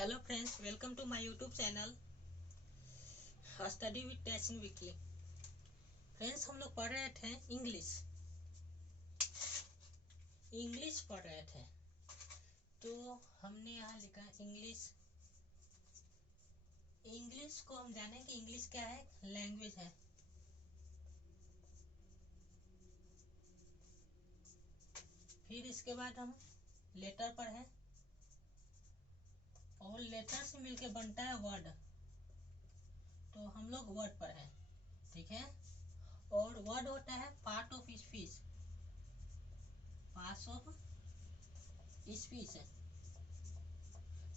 Hello friends, welcome to my YouTube channel study with teaching weekly. Friends, हम लोग पढ़ रहे थे इंग्लिश पढ़ रहे थे। तो हमने यहाँ लिखा इंग्लिश को हम जाने कि इंग्लिश क्या है, लैंग्वेज है। फिर इसके बाद हम लेटर पढ़े और लेटर से मिलके बनता है वर्ड, तो हम लोग वर्ड पढ़े, ठीक है। और वर्ड होता है part of speech, part of speech है।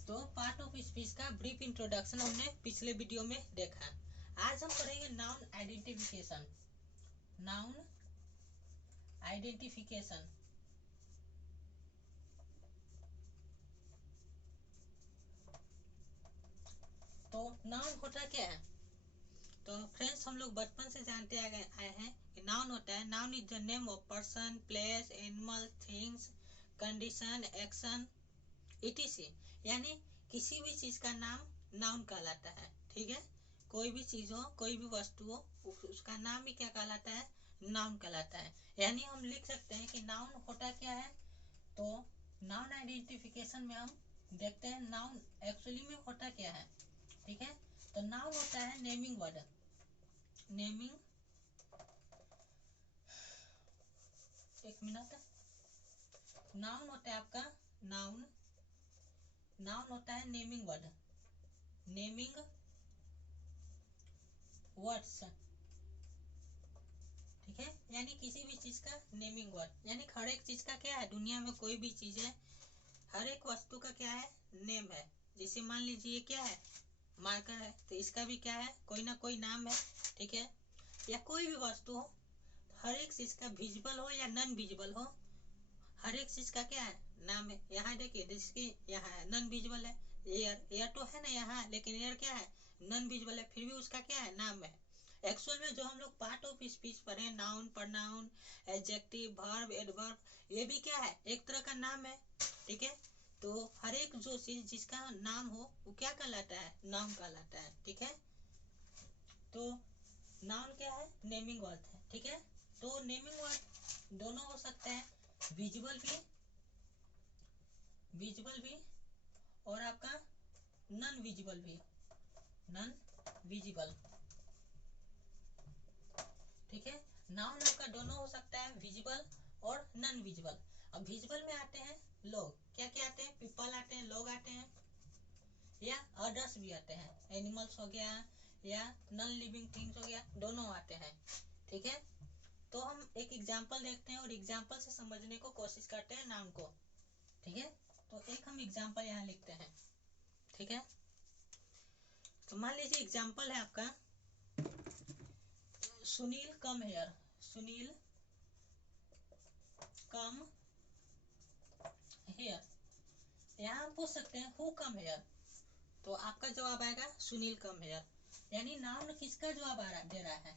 तो पार्ट ऑफ स्पीच का ब्रीफ इंट्रोडक्शन हमने पिछले वीडियो में देखा। आज हम पढ़ेंगे नाउन आइडेंटिफिकेशन। Noun identification. तो नाउन होता क्या है? तो फ्रेंड्स, हम लोग बचपन से जानते आए हैं कि नाउन होता है, noun is the name of person, place, animal, things, condition, action, etc.. यानी किसी भी चीज का नाम नाउन कहलाता है, ठीक है। कोई भी चीज हो, कोई भी वस्तु हो, उसका नाम ही क्या कहलाता है? नाउन कहलाता है। यानी हम लिख सकते हैं कि नाउन होता क्या है। तो नाउन आइडेंटिफिकेशन में हम देखते हैं नाउन एक्चुअली में होता क्या है, ठीक है। तो नाउन होता है नेमिंग वर्ड। नेमिंग, एक मिनट। नाउन होता है आपका नाउन होता है नेमिंग वर्ड, नेमिंग वर्ड्स, ठीक है। यानी किसी भी चीज का नेमिंग वर्ड, यानी हर एक चीज का क्या है, दुनिया में कोई भी चीज है, हर एक वस्तु का क्या है, नेम है। जैसे मान लीजिए क्या है, मार्कर है, तो इसका भी क्या है, कोई ना कोई नाम है, ठीक है। या कोई भी वस्तु हो, हर एक चीज का विजिबल हो या नॉन विजिबल हो, हर एक चीज का क्या है, नाम है। यहाँ देखिए, जिसकी यहाँ नॉन विजिबल है, एयर तो है ना यहाँ, लेकिन एयर क्या है, नॉन विजिबल है, फिर भी उसका क्या है, नाम है। एक्चुअल में जो हम लोग पार्ट ऑफ स्पीच पढ़े, noun, pronoun, adjective, verb, adverb, ये भी क्या है, एक तरह का नाम है, ठीक है। तो हर एक जो चीज जिसका नाम हो वो क्या कहलाता है, नाम कहलाता है, ठीक है। तो नाउन क्या है, नेमिंग वर्ड है, ठीक है। तो नेमिंग वर्ड दोनों हो सकते हैं, विजिबल भी और आपका नॉन विजिबल भी, नॉन विजिबल, ठीक है। नाउन आपका दोनों हो सकता है, विजिबल और नॉन विजिबल। अब विजिबल में आते हैं लोग, क्या क्या आते हैं, पीपल आते हैं, लोग आते हैं, या अदर्स भी आते हैं, एनिमल्स हो गया या नॉन लिविंग थिंग्स हो गया, दोनों आते हैं, ठीक है। तो हम एक एग्जांपल देखते हैं और एग्जांपल से समझने को कोशिश करते हैं नाउन को, ठीक है। तो एक हम एग्जांपल यहाँ लिखते हैं, ठीक है। तो मान लीजिए एग्जांपल है आपका, Sunil come here, Sunil come here. यहाँ पूछ सकते हैं हु कम हेयर, तो आपका जवाब आएगा सुनील कम हेयर। यानी नाउन किसका जवाब दे रहा है,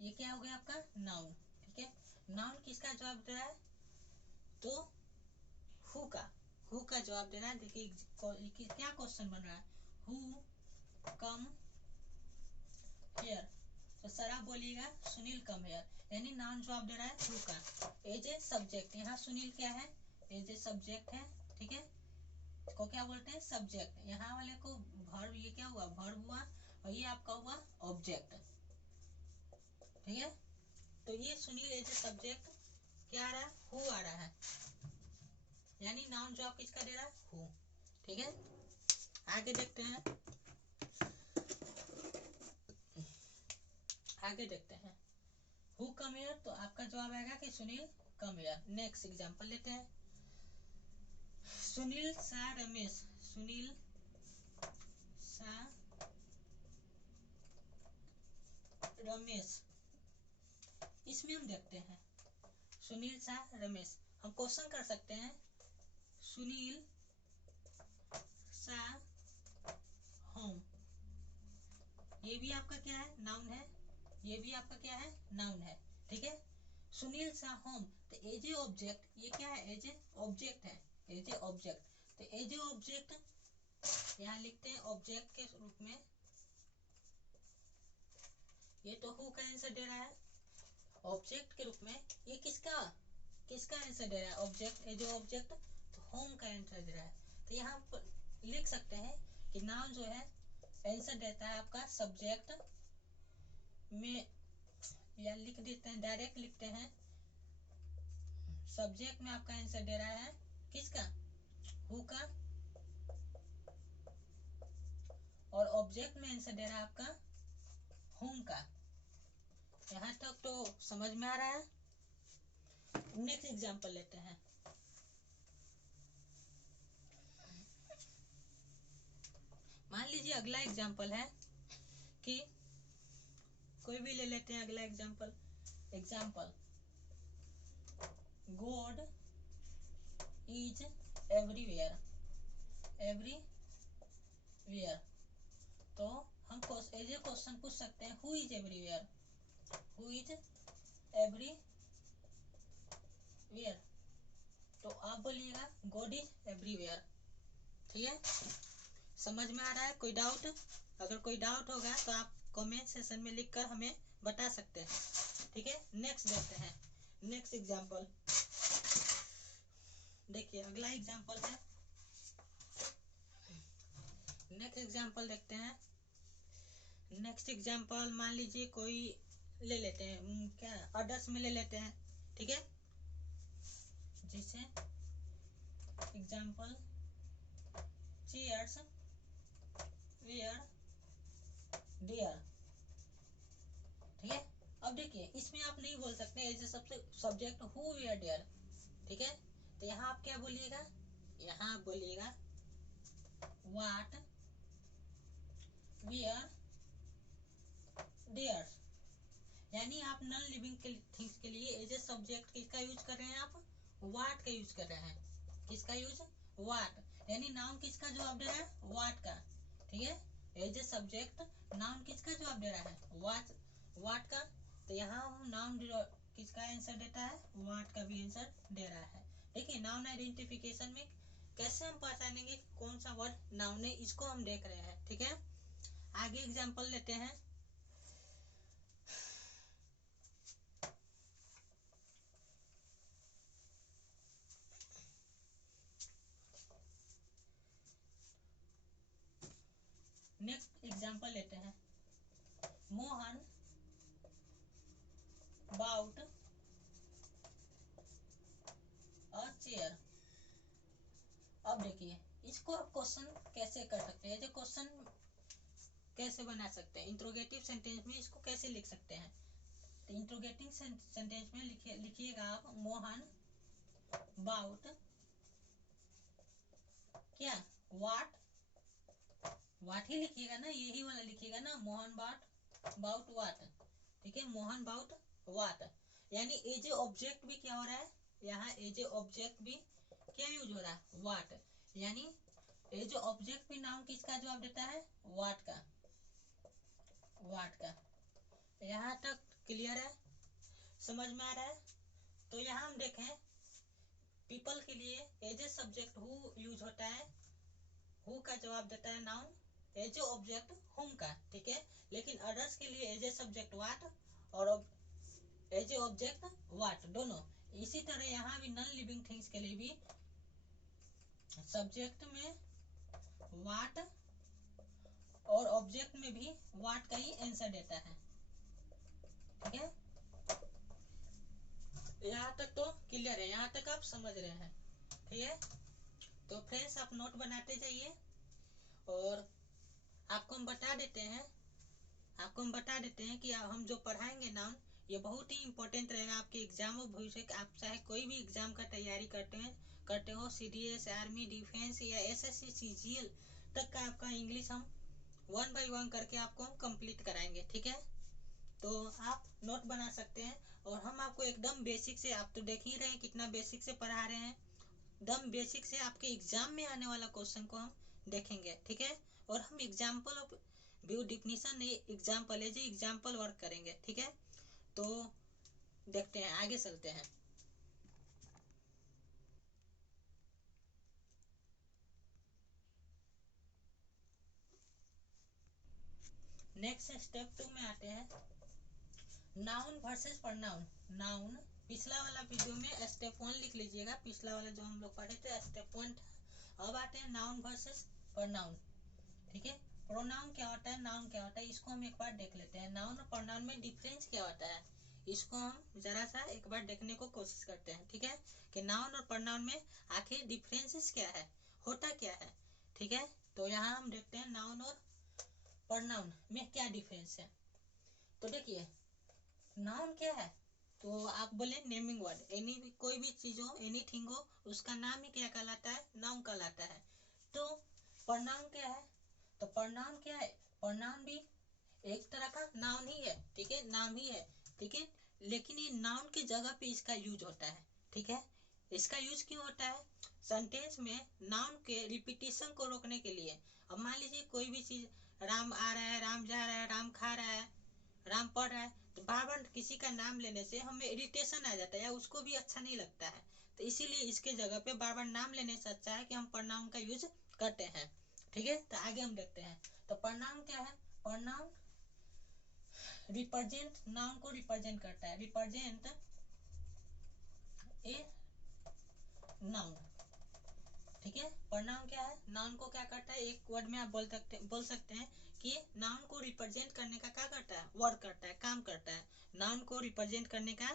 ये क्या हो गया आपका नाउन, ठीक है। नाउन किसका जवाब दे रहा है, तो हु का जवाब दे रहा है। देखिए क्या क्वेश्चन बन रहा है, हु कम हेयर। तो सर आप बोलिएगा सुनील कम हेयर, यानी नाउन जवाब दे रहा है हु का, एज ए सब्जेक्ट। यहाँ सुनील क्या है, एज ए सब्जेक्ट है, ठीक है। को क्या बोलते हैं, सब्जेक्ट। यहाँ वाले को वर्ब, ये क्या हुआ, वर्ब हुआ, और ये आपका हुआ ऑब्जेक्ट, ठीक है। तो ये सुनील एज ए सब्जेक्ट क्या आ रहा है, हु आ रहा है, यानी नाउन जवाब किसका दे रहा है, हु, ठीक है। आगे देखते हैं, हु कम हियर, तो आपका जवाब आएगा कि Sunil come here. Next example लेते हैं, सुनील सा रमेश, सुनील सा रमेश। इसमें हम देखते हैं सुनील सा रमेश, हम क्वेश्चन कर सकते हैं सुनील सा होम, ये भी आपका क्या है, नाउन है, ये भी आपका क्या है, नाउन है, ठीक है। सुनील सा होम, तो एज ए ऑब्जेक्ट, ये क्या है, एज ए ऑब्जेक्ट है, एज ए ऑब्जेक्ट। तो एज ए ऑब्जेक्ट यहाँ लिखते हैं ऑब्जेक्ट के रूप में, ये तो हु का आंसर दे रहा है। ऑब्जेक्ट के रूप में ये किसका किसका आंसर दे रहा है, ऑब्जेक्ट, ये जो ऑब्जेक्ट तो होम का आंसर दे रहा है। तो यहाँ पर लिख सकते हैं कि नाउन जो है आंसर देता है आपका सब्जेक्ट में, या लिख देते हैं, डायरेक्ट लिखते हैं, सब्जेक्ट में आपका आंसर दे रहा है किसका, हु का, और ऑब्जेक्ट में आंसर दे रहा है आपका होम का। यहाँ तक तो समझ में आ रहा है। नेक्स्ट एग्जांपल लेते हैं। मान लीजिए अगला एग्जांपल है कि कोई भी ले लेते हैं अगला example. Example, God is everywhere, everywhere. तो हम एज ए क्वेश्चन पूछ सकते हैं, who is everywhere, who is everywhere. तो आप बोलिएगा गॉड इज एवरीवेयर। ठीक है, समझ में आ रहा है? कोई डाउट? अगर कोई डाउट होगा तो आप कमेंट सेशन में लिखकर हमें बता सकते हैं। ठीक है, नेक्स्ट देखते हैं, नेक्स्ट एग्जांपल। देखिए अगला एग्जांपल है, नेक्स्ट एग्जांपल देखते हैं। नेक्स्ट एग्जांपल मान लीजिए कोई ले लेते हैं, क्या अदर्स में ले लेते हैं। ठीक है, जैसे एग्जांपल, चेयर्स वेयर डियर। ठीक है, अब देखिए इसमें आप नहीं बोल सकते as a subject who where dear. ठीक है, तो यहाँ आप क्या बोलिएगा, यहाँ आप बोलिएगा व्हाट वेयर डियर। यानी आप नॉन लिविंग थिंग्स के लिए एज ए सब्जेक्ट किसका यूज कर रहे हैं, आप व्हाट का यूज कर रहे हैं। किसका यूज, व्हाट। यानी नाउन किसका जवाब दे रहा है, व्हाट का। ठीक है, एज ए सब्जेक्ट नाउन किसका जवाब दे रहा है, व्हाट का। तो यहाँ हम नाउन किसका आंसर देता है, व्हाट का भी आंसर दे रहा है। देखिए नाउन आइडेंटिफिकेशन में कैसे हम पहचानेंगे कौन सा वर्ड नाउन है, इसको हम देख रहे हैं। ठीक है, आगे एग्जांपल लेते हैं। नेक्स्ट एग्जांपल लेते हैं, मोहन बाउट अ चेयर। अब देखिए इसको आप क्वेश्चन कैसे कर सकते हैं, जो क्वेश्चन कैसे बना सकते हैं, इंट्रोगेटिव सेंटेंस में इसको कैसे लिख सकते हैं। तो इंट्रोगेटिव सेंटेंस में लिखिएगा आप मोहन बाउट क्या, वाट ही लिखिएगा ना, यही वाला लिखिएगा ना, मोहन बाउट वाट। ठीक है, मोहन बाउट वाट। यानी एज ए ऑब्जेक्ट भी क्या हो रहा है, यहाँ एज ए ऑब्जेक्ट भी क्या यूज हो रहा है, वाट। यानी एज ए ऑब्जेक्ट भी नाउन किसका जवाब देता है, वाट का, वाट का। यहाँ तक क्लियर है, समझ में आ रहा है? तो यहाँ हम देखें पीपल के लिए as a subject who use होता है, हु का जवाब देता है नाउन, एज ए ऑब्जेक्ट हुम का। ठीक है, लेकिन अदर्स के लिए एज ए सब्जेक्ट वाट और एज ए ऑब्जेक्ट वाट दोनों। इसी तरह यहाँ भी नॉन लिविंग थिंग्स के लिए भी सब्जेक्ट में वाट और ऑब्जेक्ट में भी वाट का ही आंसर देता है। ठीक है, यहाँ तक तो क्लियर है, यहाँ तक आप समझ रहे हैं। ठीक है, तो फ्रेंड्स आप नोट बनाते जाइए, और आपको हम बता देते हैं कि हम जो पढ़ाएंगे नाउन ये बहुत ही इंपॉर्टेंट रहेगा आपके एग्जाम और भविष्य। आप चाहे कोई भी एग्जाम का तैयारी करते हो सीडीएस, आर्मी, डिफेंस या एसएससी, सीजीएल तक का आपका इंग्लिश हम 1 by 1 करके आपको हम कंप्लीट कराएंगे। ठीक है, तो आप नोट बना सकते हैं, और हम आपको एकदम बेसिक से, आप तो देख ही रहे हैं कितना बेसिक से पढ़ा रहे हैं, एकदम बेसिक से आपके एग्जाम में आने वाला क्वेश्चन को हम देखेंगे। ठीक है, और हम example of view definition example है जो एग्जाम्पल वर्क करेंगे। ठीक है, तो देखते हैं, आगे चलते हैं। नेक्स्ट स्टेप 2 में आते हैं, नाउन वर्सेस प्रोनाउन। नाउन पिछला वाला वीडियो में स्टेप 1 लिख लीजिएगा, पिछला वाला जो हम लोग पढ़े थे स्टेप 1 था। अब आते हैं नाउन वर्सेस प्रोनाउन। ठीक है, प्रोनाउन क्या होता है, नाउन क्या होता है, इसको हम एक बार देख लेते हैं। नाउन और प्रोनाउन में डिफरेंस क्या होता है, इसको हम जरा सा एक बार देखने को कोशिश करते हैं। ठीक है, कि नाउन और प्रोनाउन में आखिर डिफरेंसेस क्या है, होता क्या है। ठीक है, तो यहाँ हम देखते हैं नाउन और प्रोनाउन में क्या डिफरेंस है। तो देखिए, नाउन क्या है, तो आप बोले नेमिंग वर्ड, एनी कोई भी चीज हो, एनीथिंग हो, उसका नाम ही क्या कहलाता है, नाउन कहलाता है। तो प्रोनाउन क्या है, तो प्रोनाउन क्या है, प्रोनाउन भी एक तरह का नाउन ही है। ठीक है, नाम ही है। ठीक है, लेकिन ये नाउन की जगह पे इसका यूज होता है। ठीक है, इसका यूज क्यों होता है, सेंटेंस में नाउन के रिपीटिशन को रोकने के लिए। अब मान लीजिए कोई भी चीज, राम आ रहा है, राम जा रहा है, राम खा रहा है, राम पढ़ रहा है, तो बार बार किसी का नाम लेने से हमें इरिटेशन आ जाता है या उसको भी अच्छा नहीं लगता है। तो इसीलिए इसके जगह पे बार बार नाम लेने से अच्छा है कि हम प्रोनाउन का यूज करते हैं। ठीक है, तो आगे हम देखते हैं। तो प्रोनाउन क्या है, प्रोनाउन रिप्रेजेंट, नाउन को रिप्रेजेंट करता है, रिप्रेजेंट ए नाउन। ठीक है, प्रोनाउन क्या है, नाउन को क्या करता है, एक वर्ड में आप बोल सकते हैं कि नाउन को रिप्रेजेंट करने का क्या करता है, वर्क करता है, काम करता है। नाउन को रिप्रेजेंट करने का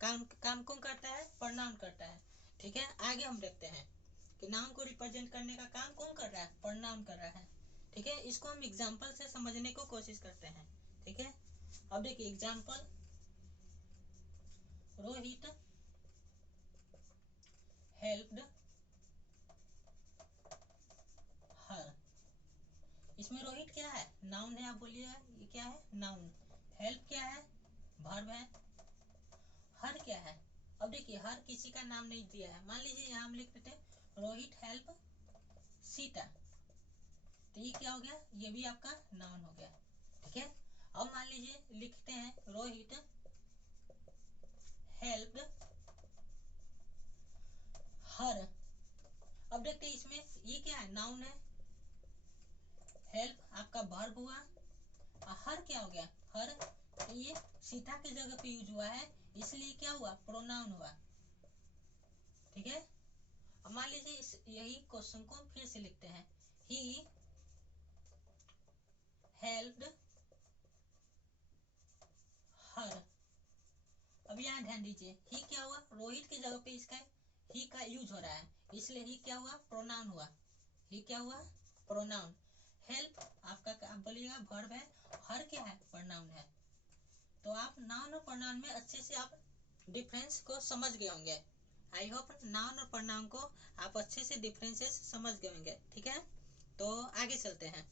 काम कौन करता है, प्रोनाउन करता है। ठीक है, आगे हम देखते हैं कि नाउन को रिप्रेजेंट करने का काम कौन कर रहा है, प्रोनाउन कर रहा है। ठीक है, इसको हम एग्जाम्पल से समझने को कोशिश करते हैं। ठीक है, अब देखिए एग्जाम्पल, रोहित हेल्प्ड हर। इसमें रोहित क्या है, नाउन है, आप बोलिएगा ये क्या है, नाउन। हेल्प क्या है, वर्ब है। हर क्या है, अब देखिए हर किसी का नाम नहीं दिया है। मान लीजिए यहाँ हम लिख देते हैं रोहित हेल्प सीता, तो ये क्या हो गया, ये भी आपका नाउन हो गया। ठीक है, अब मान लीजिए लिखते हैं रोहित हेल्प्ड हर। अब देखते हैं इसमें ये क्या है, नाउन है, हेल्प आपका वर्ब हुआ, हर क्या हो गया, हर, तो ये सीता की जगह पे यूज हुआ है, इसलिए क्या हुआ, प्रोनाउन हुआ। ठीक है, अब मान लीजिए यही क्वेश्चन को फिर से लिखते हैं, ही हेल्प्ड हर। अब यहाँ ध्यान दीजिए, ही क्या हुआ, रोहित की जगह पे इसका ही का यूज हो रहा है, इसलिए ही क्या हुआ, प्रोनाउन हुआ। ही क्या हुआ, प्रोनाउन। हेल्प आपका आप बोलिएगा वर्ब है, हर क्या है, प्रोनाउन है। तो आप नाउन और प्रोनाउन में अच्छे से आप डिफरेंस को समझ गए होंगे। आई होप नाउन और प्रोनाउन को आप अच्छे से डिफरेंसेस समझ गए होंगे। ठीक है, तो आगे चलते हैं।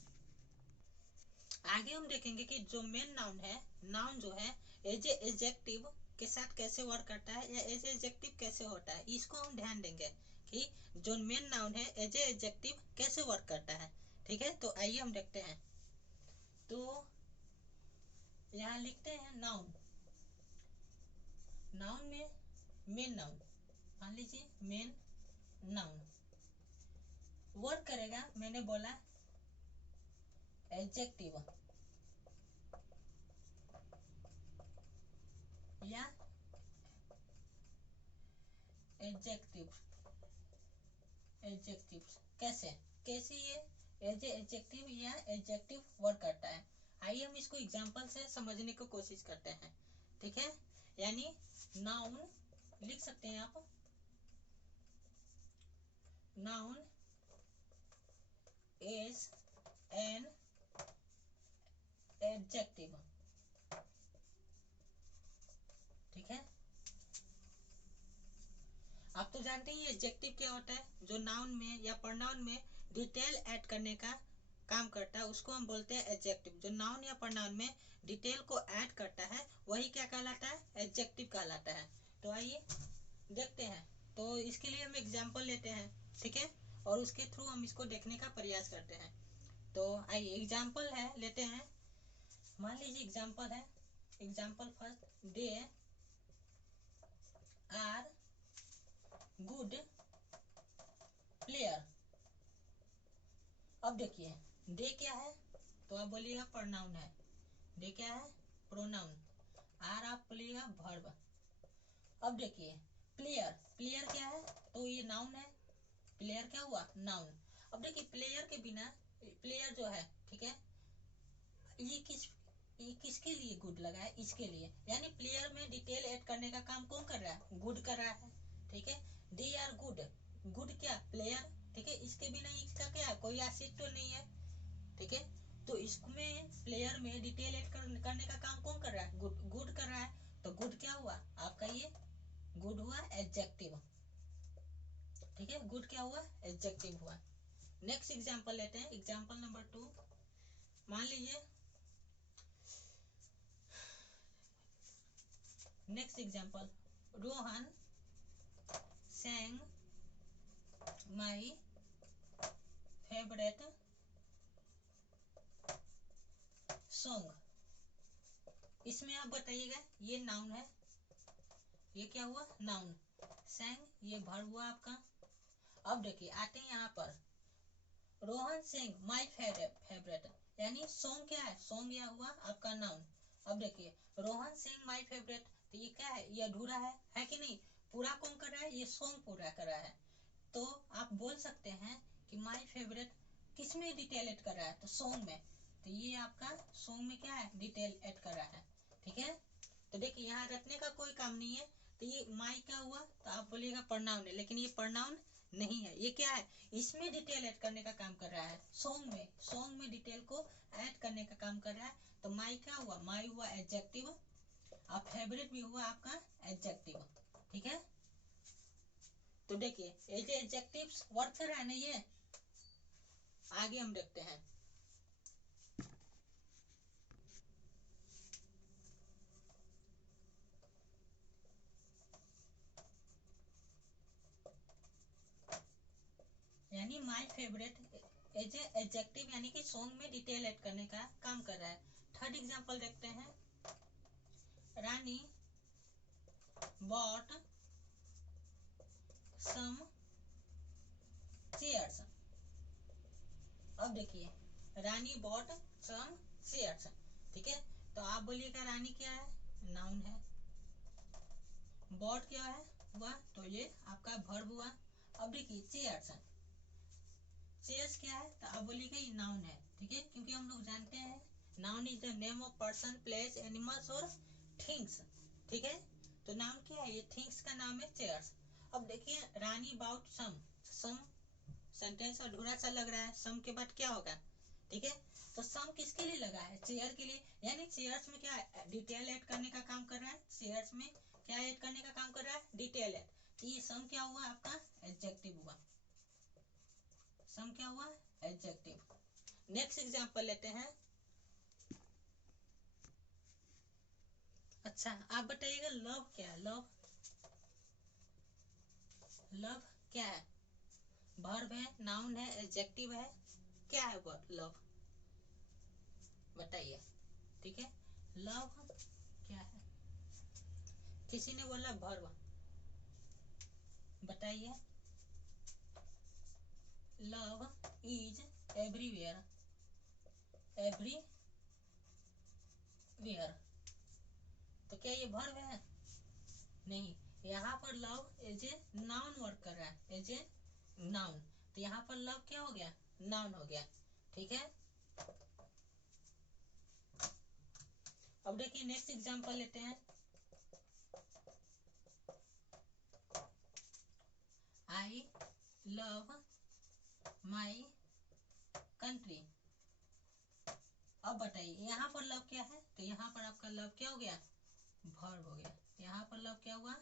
आगे हम देखेंगे कि जो मेन नाउन है, नाउन जो है एज ए एडजेक्टिव के साथ कैसे वर्क करता है या एज ए एडजेक्टिव कैसे होता है, इसको हम ध्यान देंगे कि जो मेन नाउन है एज ए एडजेक्टिव कैसे वर्क करता है। ठीक है, तो आइए हम देखते हैं। तो यहाँ लिखते हैं नाउन, नाउन में मेन नाउन, मान लीजिए मेन नाउन वर्क करेगा, मैंने बोला एडजेक्टिव या एडजेक्टिव, एडजेक्टिव कैसे कैसे ये एज एडजेक्टिव या एडजेक्टिव वर्क करता है, आइए हम इसको एग्जांपल से समझने की कोशिश करते हैं। ठीक है, यानी नाउन लिख सकते हैं आप, नाउन इज एन एडजेक्टिव। ठीक है, आप तो जानते ही एडजेक्टिव क्या होता है, जो नाउन में या प्रोनाउन में डिटेल ऐड करने का काम करता है, उसको हम बोलते हैं एडजेक्टिव। जो नाउन या प्रोनाउन में डिटेल को ऐड करता है वही क्या कहलाता है, एडजेक्टिव कहलाता है। तो आइए देखते हैं, तो इसके लिए हम एग्जांपल लेते हैं। ठीक है, और उसके थ्रू हम इसको देखने का प्रयास करते हैं। तो आइए एग्जांपल है लेते हैं, मान लीजिए एग्जांपल है, example first, they are good player. अब देखिए दे क्या है, तो आप बोलिएगा प्रोनाउन है। डी क्या है, प्रोनाउन। आर आप बोलिएगा वर्ब। अब देखिए प्लेयर, प्लेयर क्या है, तो ये नाउन है, प्लेयर क्या हुआ, नाउन। अब देखिए प्लेयर के बिना, प्लेयर जो है, ठीक है, ये किसके लिए गुड लगा है, इसके लिए, यानी प्लेयर में डिटेल ऐड करने का काम कौन कर रहा है, गुड कर रहा है, ठीक है। दे आर गुड, गुड क्या, प्लेयर, ठीक है, इसके बिना इसका क्या है, कोई एसिड तो नहीं है, ठीक है। तो इसमें प्लेयर में डिटेल ऐड करने का काम कौन कर रहा है, गुड, गुड कर रहा है। तो गुड क्या हुआ आपका, ये गुड हुआ एडजेक्टिव, ठीक है, गुड क्या हुआ, एडजेक्टिव हुआ। नेक्स्ट एग्जांपल लेते हैं, एग्जांपल नंबर 2। मान लीजिए, next example, Rohan sang my favorite song। इसमें आप बताइएगा, ये नाउन है, ये क्या हुआ, नाउन। sang ये वर्ब हुआ आपका। अब देखिए आते हैं यहाँ पर, रोहन sang my favorite, यानी सॉन्ग क्या है, सॉन्ग यह हुआ आपका नाउन। अब देखिए रोहन sang my favorite, तो ये क्या है, ये अधूरा है कि नहीं, पूरा कौन कर रहा है, ये सॉन्ग पूरा कर रहा है। तो आप बोल सकते हैं कि माय फेवरेट किस में डिटेल ऐड कर रहा है, तो सॉन्ग में। तो ये आपका सॉन्ग में क्या है, डिटेल ऐड कर रहा है, ठीक है। तो देखिए यहाँ रखने का कोई काम नहीं है, तो ये माई क्या हुआ, तो आप बोलिएगा प्रनाउन है, लेकिन ये प्रनाउन नहीं है, ये क्या है, इसमें डिटेल ऐड करने का काम कर रहा है, सॉन्ग में, सॉन्ग में डिटेल को ऐड करने का काम कर रहा है। तो माई क्या हुआ, माई हुआ एडजेक्टिव, और फेवरेट भी हुआ आपका एडजेक्टिव, ठीक है। तो देखिए ये जो एडजेक्टिव्स वर्क कर रहा है ना, ये आगे हम देखते हैं। यानी my favourite as a adjective, यानी कि सॉन्ग में डिटेल ऐड करने का काम कर रहा है। थर्ड एग्जांपल देखते हैं, रानी बॉट सम चेयर्स। अब देखिए रानी बॉट सम चेयर्स, ठीक है। तो आप बोलिएगा रानी क्या है, नाउन है, बॉट क्या है हुआ, तो ये आपका वर्ब हुआ। अब देखिए चेयर्स, चेयर्स क्या है, तो आप बोलिएगा ये नाउन है, ठीक है, क्योंकि हम लोग जानते हैं noun is the name of person, place, animals और थिंग्स, ठीक है। तो नाउन क्या है, ये थिंग्स का नाम है चेयर्स। अब देखिए रानी बाउट सम, सम सेंटेंस अधूरा सा लग रहा है, सम के बाद क्या होगा, ठीक है। तो सम किसके लिए लगा है, चेयर के लिए, यानी चेयर्स में क्या डिटेल ऐड करने का काम कर रहा है, चेयर्स में क्या ऐड करने का काम कर रहा है, डिटेल ऐड। तो ये सम क्या हुआ आपका, एडजेक्टिव हुआ, सम क्या हुआ, एडजेक्टिव। नेक्स्ट एग्जांपल लेते हैं। अच्छा आप बताइएगा लव क्या है, लव, लव क्या है, वर्ब है, नाउन है, एडजेक्टिव है, क्या है वर्ब, लव बताइए, ठीक है। लव क्या है, किसी ने बोला वर्ब, बताइए। लव इज एवरीवेयर, एवरीवेयर, तो क्या ये वर्ब है, नहीं। यहाँ पर love as a noun work कर रहा है, एज ए नाउन। तो यहाँ पर लव क्या हो गया, नाउन हो गया, ठीक है। अब देखिए नेक्स्ट एग्जांपल लेते हैं, आई लव माई कंट्री। अब बताइए यहाँ पर लव क्या है, तो यहाँ पर आपका लव क्या हो गया, वर्ब हो गया। यहाँ पर लव क्या हुआ,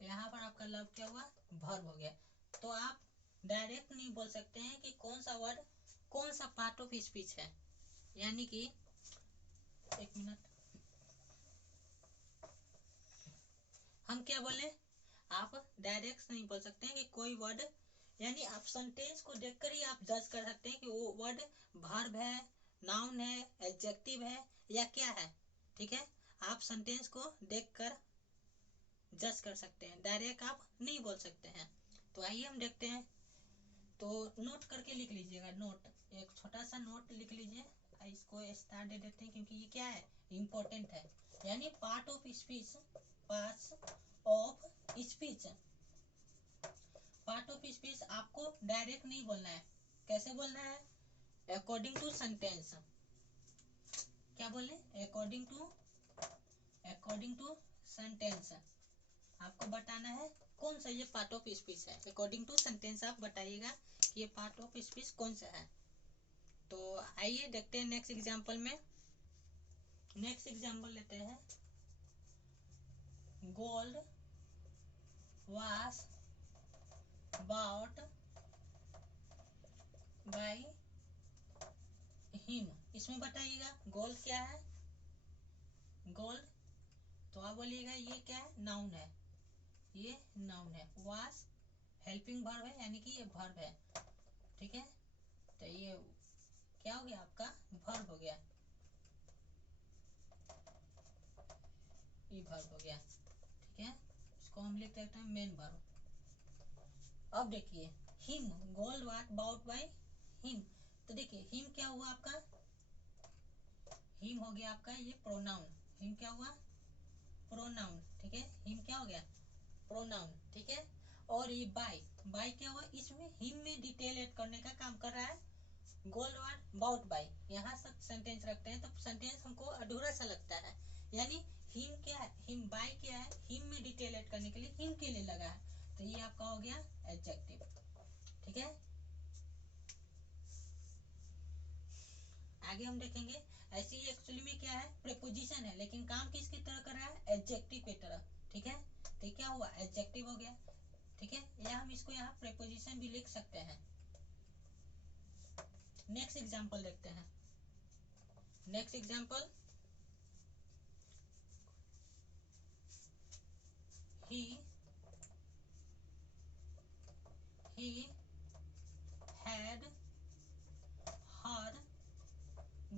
यहाँ पर आपका लव क्या हुआ, वर्ब हो गया। तो आप डायरेक्ट नहीं बोल सकते हैं कि कौन सा वर्ड कौन सा पार्ट ऑफ स्पीच है, यानी कि एक मिनट, हम क्या बोले, आप डायरेक्ट नहीं बोल सकते हैं कि कोई वर्ड, यानी आप सेंटेंस को देखकर ही आप जज कर सकते हैं कि वो वर्ड वर्ब है, नाउन है, एडजेक्टिव है या क्या है, ठीक है। आप सेंटेंस को देखकर जज कर सकते हैं, डायरेक्ट आप नहीं बोल सकते हैं। तो आइए हम देखते हैं। तो नोट करके लिख लीजिएगा, नोट, एक छोटा सा नोट लिख लीजिए, इसको स्टार दे देते हैं क्योंकि ये क्या है, इम्पोर्टेंट है। यानी part of speech, parts of speech, part of speech आपको डायरेक्ट नहीं बोलना है, कैसे बोलना है, अकॉर्डिंग टू सेंटेंस। क्या बोले, अकॉर्डिंग टू सेंटेंस आपको बताना है कौन सा ये पार्ट ऑफ स्पीच है। अकॉर्डिंग टू सेंटेंस आप बताइएगा कि ये पार्ट ऑफ स्पीच कौन सा है। तो आइए देखते हैं नेक्स्ट एग्जांपल में। नेक्स्ट एग्जांपल लेते हैं, gold was bought by him। इसमें बताइएगा गोल्ड क्या है, गोल्ड तो आप बोलिएगा ये क्या है, नाउन है, ये नाउन है। वाज हेल्पिंग वर्ब है यानी कि ये वर्ब है, ठीक है। तो ये क्या हो गया, आपका वर्ब हो गया, ये वर्ब हो गया, ठीक है। इसको हम लिख देते हैं मेन वर्ब। अब देखिए him, gold was bought by him, तो देखिए हिम क्या हुआ आपका, हिम हो गया आपका ये प्रोनाउन, हिम क्या हुआ, प्रोनाउन, ठीक है। हिम क्या हो गया, प्रोनाउन, ठीक है। और ये बाय, बाय क्या हुआ, इसमें हिम में डिटेल ऐड करने का काम कर रहा है। गोल्ड वाज बाउट बाय, यहाँ सब सेंटेंस रखते हैं तो सेंटेंस हमको अधूरा सा लगता है। यानी हिम क्या है, हिम बाय क्या है, हिम में डिटेल ऐड करने के लिए हिम के लिए लगा है, तो ये आपका हो गया एडजेक्टिव, ठीक है। आगे हम देखेंगे ऐसे ही एक्चुअली में क्या है, प्रीपोजिशन है, लेकिन काम किसकी तरह कर रहा है, एडजेक्टिव की तरह, ठीक है। तो क्या हुआ, एडजेक्टिव हो गया, ठीक है। या हम इसको यहाँ प्रीपोजिशन भी लिख सकते हैं। नेक्स्ट एग्जांपल देखते हैं। Next example, he had her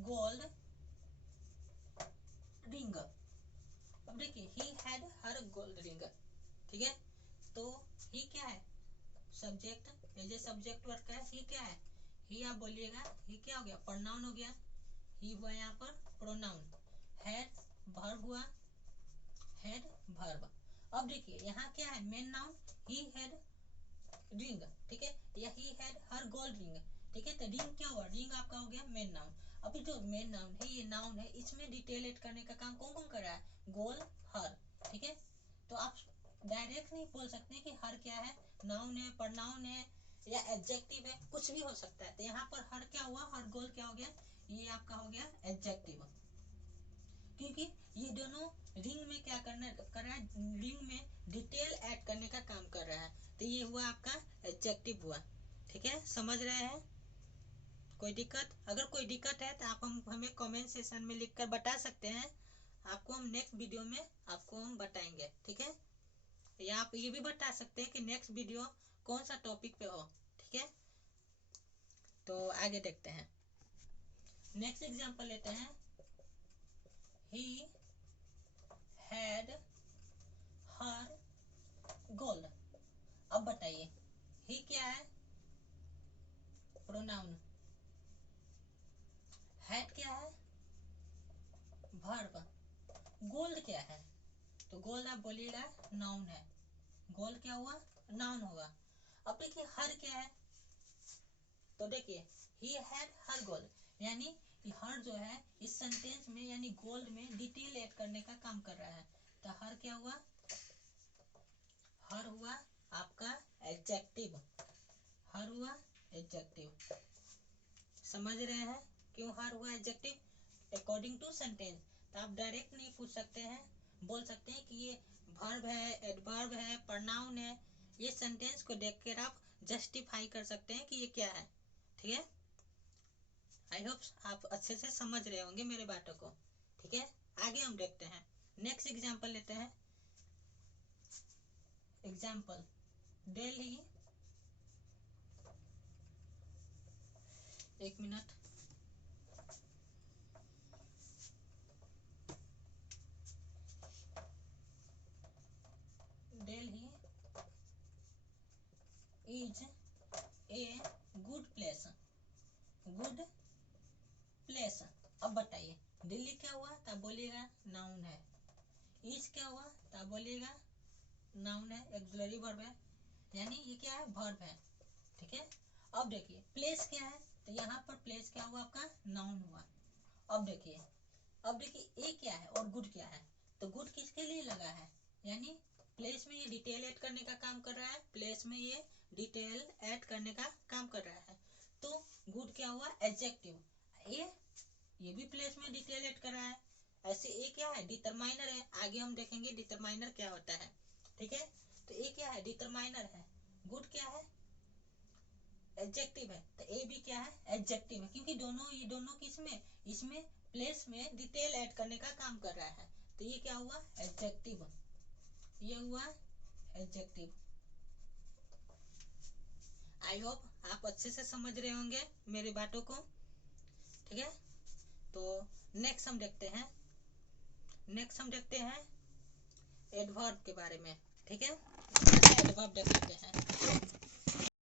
gold ring। अब देखिए he had her gold ring, ठीक है। तो he क्या है, subject, as a subject word का है, he क्या है, he आप बोलिएगा, he क्या हो गया, प्रोनाउन हो गया, he हुआ यहाँ पर प्रोनाउन, had वर्ब हुआ, had वर्ब। अब देखिए यहाँ क्या है, main noun, he had ring, ठीक है, या he had her gold ring, ठीक है। तो रिंग क्या हुआ, रिंग आपका हो गया मेन नाउन। अभी जो मेन नाउन है, ये नाउन है, इसमें डिटेल ऐड करने का काम कौन कौन कर रहा है, गोल्ड, हर, ठीक है। तो आप डायरेक्ट नहीं बोल सकते कि हर क्या है, नाउन है, प्रोनाउन है या एडजेक्टिव है, कुछ भी हो सकता है। तो यहाँ पर हर क्या हुआ, हर गोल्ड क्या हो गया, ये आपका हो गया एडजेक्टिव, क्योंकि ये दोनों रिंग में क्या करना कर रहा है, रिंग में डिटेल ऐड करने का काम कर रहा है, तो ये हुआ आपका एडजेक्टिव हुआ, ठीक है। समझ रहे हैं, कोई दिक्कत, अगर कोई दिक्कत है तो आप हमें कमेंट सेक्शन में लिखकर बता सकते हैं, आपको हम नेक्स्ट वीडियो में आपको हम बताएंगे, ठीक है। या आप ये भी बता सकते हैं कि नेक्स्ट वीडियो कौन सा टॉपिक पे हो, ठीक है। तो आगे देखते हैं, नेक्स्ट एग्जांपल लेते हैं, he had her gold। अब बताइए he क्या है, प्रोनाउन, had क्या है, वर्ब, गोल्ड क्या है, तो गोल्ड आप बोलिएगा नाउन है, गोल्ड क्या हुआ, नाउन होगा। अब देखिए हर क्या है, तो देखिए he had her gold, यानी हर जो है इस सेंटेंस में यानी गोल्ड में डिटेल ऐड करने का काम कर रहा है। तो हर क्या हुआ, हर हुआ आपका एडजेक्टिव, हर हुआ एडजेक्टिव। समझ रहे हैं क्यों हर हुआ एडजेक्टिव, अकॉर्डिंग टू सेंटेंस। तो आप डायरेक्ट नहीं पूछ सकते हैं, बोल सकते हैं कि ये वर्ब है, एडवर्ब है, प्रोनाउन है, ये सेंटेंस को देखकर आप जस्टिफाई कर सकते हैं कि ये क्या है, ठीक है। आई होप आप अच्छे से समझ रहे होंगे मेरे बातों को, ठीक है। आगे हम देखते हैं, नेक्स्ट एग्जांपल लेते हैं। एग्जांपल, दिल्ली, एक minute, Delhi is a good place, good place, Delhi क्या हुआ तब बोलिएगा नाउन है। इज क्या हुआ तब बोलिएगा नाउन है, ऑक्सिलरी वर्ब है, यानी ये क्या है, वर्ब है। ठीक है। अब देखिए प्लेस क्या है, तो यहाँ पर प्लेस क्या हुआ आपका, नाउन हुआ। अब देखिए ए क्या है और गुड क्या है, तो गुड किसके लिए लगा है, यानी प्लेस में ये डिटेल ऐड करने का काम कर रहा है, प्लेस में ये डिटेल ऐड करने का काम कर रहा है। तो गुड क्या हुआ, एडजेक्टिव। ये भी प्लेस में डिटेल ऐड कर रहा है। ऐसे ए क्या है, डिटरमाइनर है, आगे हम देखेंगे डिटरमाइनर क्या होता है। ठीक है। तो ए क्या है, डिटरमाइनर है। गुड क्या है, एडजेक्टिव है, तो ए भी क्या है, एडजेक्टिव है, क्योंकि ये दोनों किसमें, इसमें प्लेस में डिटेल ऐड करने का काम कर रहा है। तो ये क्या हुआ, एडजेक्टिव, ये हुआ एडजेक्टिव। आई होप आप अच्छे से समझ रहे होंगे मेरी बातों को। ठीक है। तो नेक्स्ट हम देखते हैं एडवर्ब के बारे में। ठीक है, एडवर्ब देख लेते हैं।